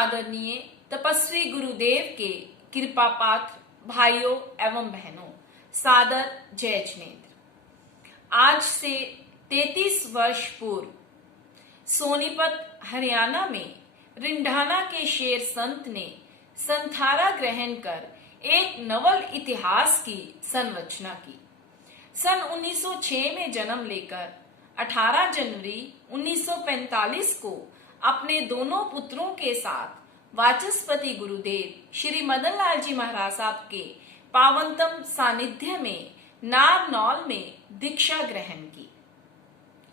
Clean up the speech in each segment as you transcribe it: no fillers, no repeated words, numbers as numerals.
आदरणीय तपस्वी गुरुदेव के कृपा पात्र भाइयों एवं बहनों, सादर जय जिनेन्द्र। आज से 33 वर्ष पूर्व सोनीपत हरियाणा में रिंढाना के शेर संत ने संथारा ग्रहण कर एक नवल इतिहास की संरचना की। सन 1906 में जन्म लेकर 18 जनवरी 1945 को अपने दोनों पुत्रों के साथ वाचस्पति गुरुदेव श्री मदन लाल जी महाराज साहब के पावनतम सानिध्य में नारनौल में दीक्षा ग्रहण की।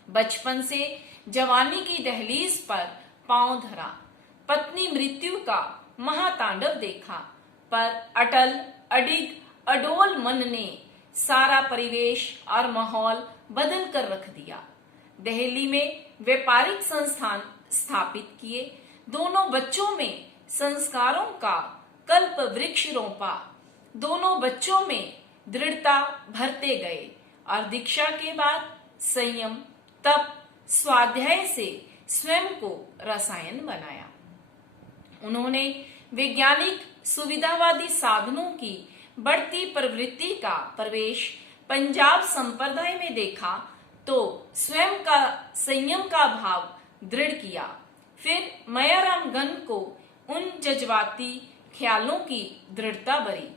बचपन से जवानी की दहलीज पर पांव धरा, पत्नी मृत्यु का महातांडव देखा, पर अटल अडिग अडोल मन ने सारा परिवेश और माहौल बदल कर रख दिया। दिल्ली में व्यापारिक संस्थान स्थापित किए, दोनों बच्चों में संस्कारों का कल्प वृक्ष रोपा, दोनों बच्चों में दृढ़ता भरते गए और दीक्षा के बाद संयम, तप, स्वाध्याय से स्वयं को रसायन बनाया। उन्होंने वैज्ञानिक सुविधावादी साधनों की बढ़ती प्रवृत्ति का प्रवेश पंजाब संप्रदाय में देखा तो स्वयं का संयम का भाव दृढ़ किया। फिर मायाराम गन को उन जज्बाती ख्यालों की दृढ़ता भरी।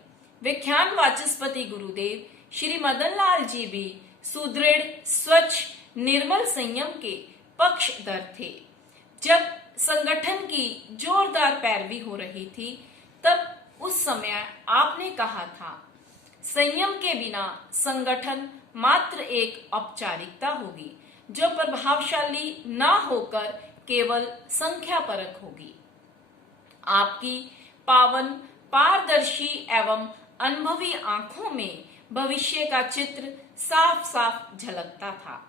व्याख्यान वाचस्पति गुरुदेव श्री मदन लाल जी भी सुदृढ़, स्वच्छ, निर्मल संयम के पक्षधर थे। जब संगठन की जोरदार पैरवी हो रही थी, तब उस समय आपने कहा था, संयम के बिना संगठन मात्र एक औपचारिकता होगी जो प्रभावशाली ना होकर केवल संख्या परक होगी। आपकी पावन, पारदर्शी एवं अनुभवी आंखों में भविष्य का चित्र साफ साफ झलकता था।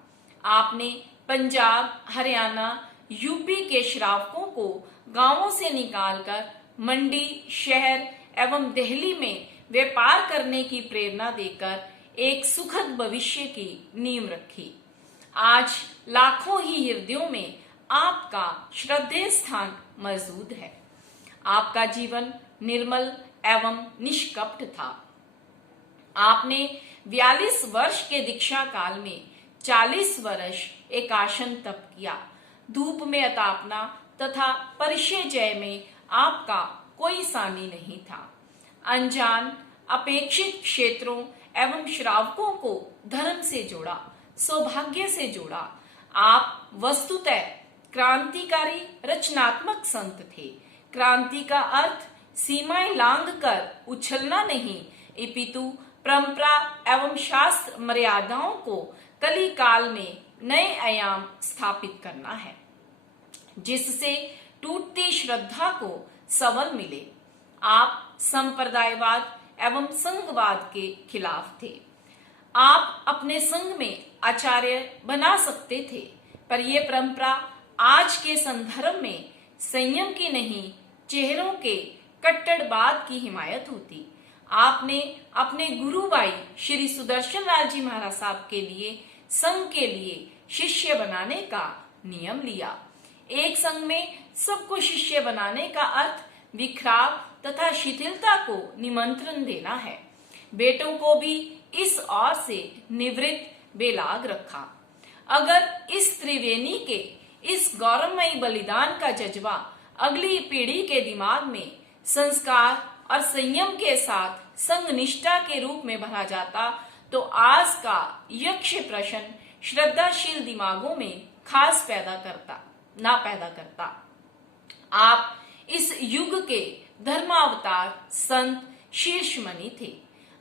आपने पंजाब, हरियाणा, यूपी के श्रावकों को गांवों से निकालकर मंडी, शहर एवं दिल्ली में व्यापार करने की प्रेरणा देकर एक सुखद भविष्य की नींव रखी। आज लाखों ही हृदयों में आपका श्रद्धेय स्थान मौजूद है। आपका जीवन निर्मल एवं निष्कपट था। आपने 42 वर्ष के दीक्षा काल में 40 वर्ष एकासन तप किया। धूप में अतापना तथा परिचय में आपका कोई सानी नहीं था। अनजान, अपेक्षित क्षेत्रों एवं श्रावकों को धर्म से जोड़ा, सौभाग्य से जोड़ा। आप वस्तुतः क्रांतिकारी रचनात्मक संत थे। क्रांति का अर्थ सीमाएं लांघ कर उछलना नहीं, अपितु परंपरा एवं शास्त्र मर्यादाओं को कली काल में नए आयाम स्थापित करना है, जिससे टूटती श्रद्धा को सबल मिले। आप संप्रदायवाद एवं संघवाद के खिलाफ थे। आप अपने संघ में आचार्य बना सकते थे, पर यह परंपरा आज के संदर्भ में संयम की नहीं, चेहरों के कट्टरवाद की हिमायत होती। आपने अपने गुरु भाई श्री सुदर्शन लाल जी महाराज साहब के लिए संघ के लिए शिष्य बनाने का नियम लिया। एक संघ में सबको शिष्य बनाने का अर्थ विखराव तथा शिथिलता को निमंत्रण देना है। बेटों को भी इस ओर से निवृत्त बेलाग रखा। अगर इस त्रिवेणी के इस गौरवमयी बलिदान का जज्बा अगली पीढ़ी के दिमाग में संस्कार और संयम के साथ संघ निष्ठा के रूप में भरा जाता, तो आज का यक्ष प्रश्न श्रद्धाशील दिमागों में खास पैदा करता। आप इस युग के धर्मावतार संत शीर्षमणि थे।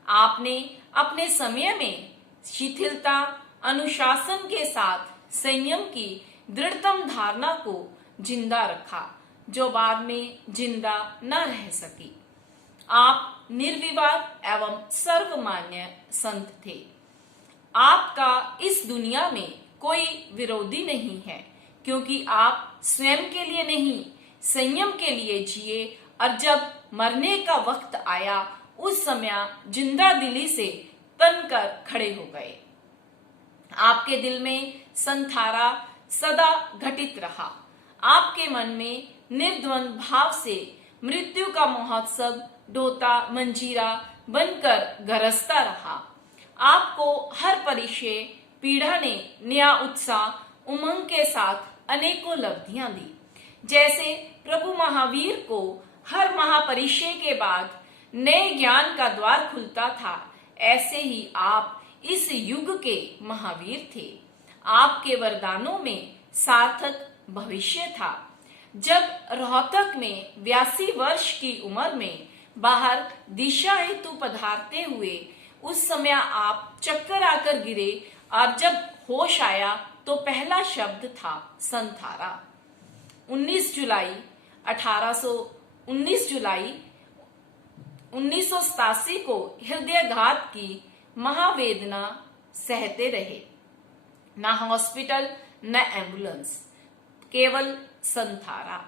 आपने अपने समय में शिथिलता, अनुशासन के साथ संयम की दृढ़तम धारणा को जिंदा रखा, जो बाद में जिंदा न रह सकी। आप निर्विवाद एवं सर्वमान्य संत थे। आपका इस दुनिया में कोई विरोधी नहीं है, क्योंकि आप स्वयं के लिए नहीं, संयम के लिए जिए और जब मरने का वक्त आया, उस समय जिंदा दिली से तन कर खड़े हो गए। आपके दिल में संथारा सदा घटित रहा। आपके मन में निर्द्वंद भाव से मृत्यु का महोत्सव डोता मंजीरा बनकर गरजता रहा। आपको हर परिचय पीड़ा ने नया उत्साह उमंग के साथ अनेकों लब्धियां दी। जैसे प्रभु महावीर को हर महापरिचय के बाद नए ज्ञान का द्वार खुलता था, ऐसे ही आप इस युग के महावीर थे। आपके वरदानों में सार्थक भविष्य था। जब रोहतक में 82 वर्ष की उम्र में बाहर दिशा हेतु पधारते हुए उस समय आप चक्कर आकर गिरे और जब होश आया तो पहला शब्द था संथारा। 19 जुलाई 1987 को हृदयघात की महावेदना सहते रहे। न हॉस्पिटल न एम्बुलेंस, केवल संथारा।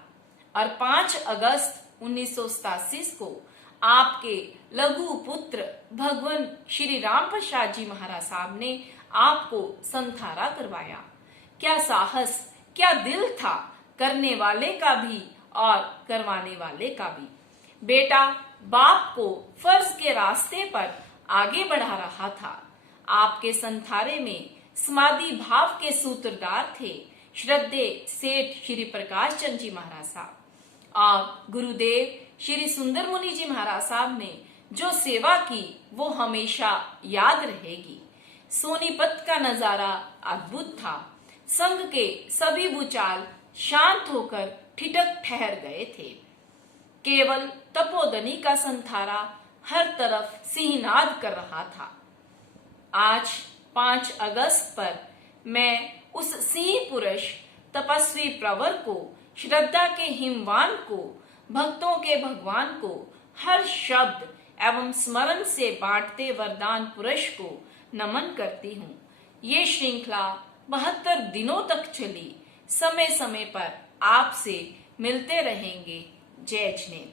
और 5 अगस्त 1987 को आपके लघु पुत्र भगवान श्री राम प्रसाद जी महाराज साहब ने आपको संथारा करवाया। क्या साहस, क्या दिल था करने वाले का भी और करवाने वाले का भी। बेटा बाप को फर्ज के रास्ते पर आगे बढ़ा रहा था। आपके संथारे में समाधि भाव के सूत्रधार थे श्रद्धे सेठ श्री प्रकाश चंद जी महाराज साहब, और गुरुदेव श्री सुंदर मुनि जी महाराज साहब ने जो सेवा की वो हमेशा याद रहेगी। सोनीपत का नजारा अद्भुत था। संघ के सभी भूचाल शांत होकर ठिठक ठहर गए थे। केवल तपोधनी का संथारा हर तरफ सिंहनाद कर रहा था। आज 5 अगस्त पर मैं उस सिंह पुरुष तपस्वी प्रवर को, श्रद्धा के हिमवान को, भक्तों के भगवान को हर शब्द एवं स्मरण से बांटते वरदान पुरुष को नमन करती हूँ। ये श्रृंखला 72 दिनों तक चली। समय समय पर आपसे मिलते रहेंगे। जय जिनेंद्र।